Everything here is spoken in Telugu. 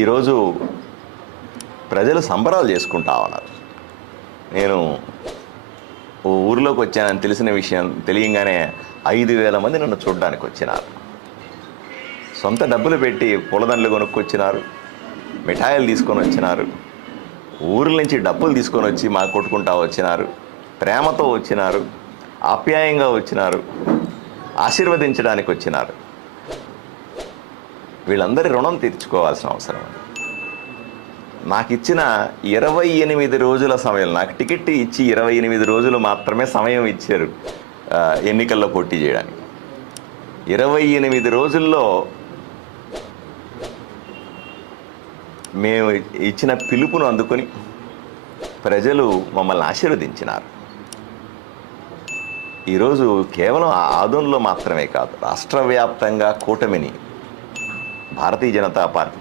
ఈరోజు ప్రజలు సంబరాలు చేసుకుంటా ఉన్నారు. నేను ఓ ఊరిలోకి వచ్చానని తెలిసిన విషయం తెలియంగానే 5,000 మంది నన్ను చూడడానికి వచ్చినారు. సొంత డబ్బులు పెట్టి పూలదండలు కొనుక్కొచ్చినారు, మిఠాయిలు తీసుకొని వచ్చినారు, ఊర్ల నుంచి డబ్బులు తీసుకొని వచ్చి మా కొట్టుకుంటా వచ్చినారు, ప్రేమతో వచ్చినారు, ఆప్యాయంగా వచ్చినారు, ఆశీర్వదించడానికి వచ్చినారు. వీళ్ళందరి రుణం తీర్చుకోవాల్సిన అవసరం ఉంది. నాకు ఇచ్చిన 28 రోజుల సమయం, నాకు టికెట్ ఇచ్చి 28 రోజులు మాత్రమే సమయం ఇచ్చారు ఎన్నికల్లో పోటీ చేయడానికి. 28 రోజుల్లో మేము ఇచ్చిన పిలుపును అందుకొని ప్రజలు మమ్మల్ని ఆశీర్వదించినారు. ఈరోజు కేవలం ఆదోన్లో మాత్రమే కాదు, రాష్ట్ర వ్యాప్తంగా కూటమిని భారతీయ జనతా పార్టీ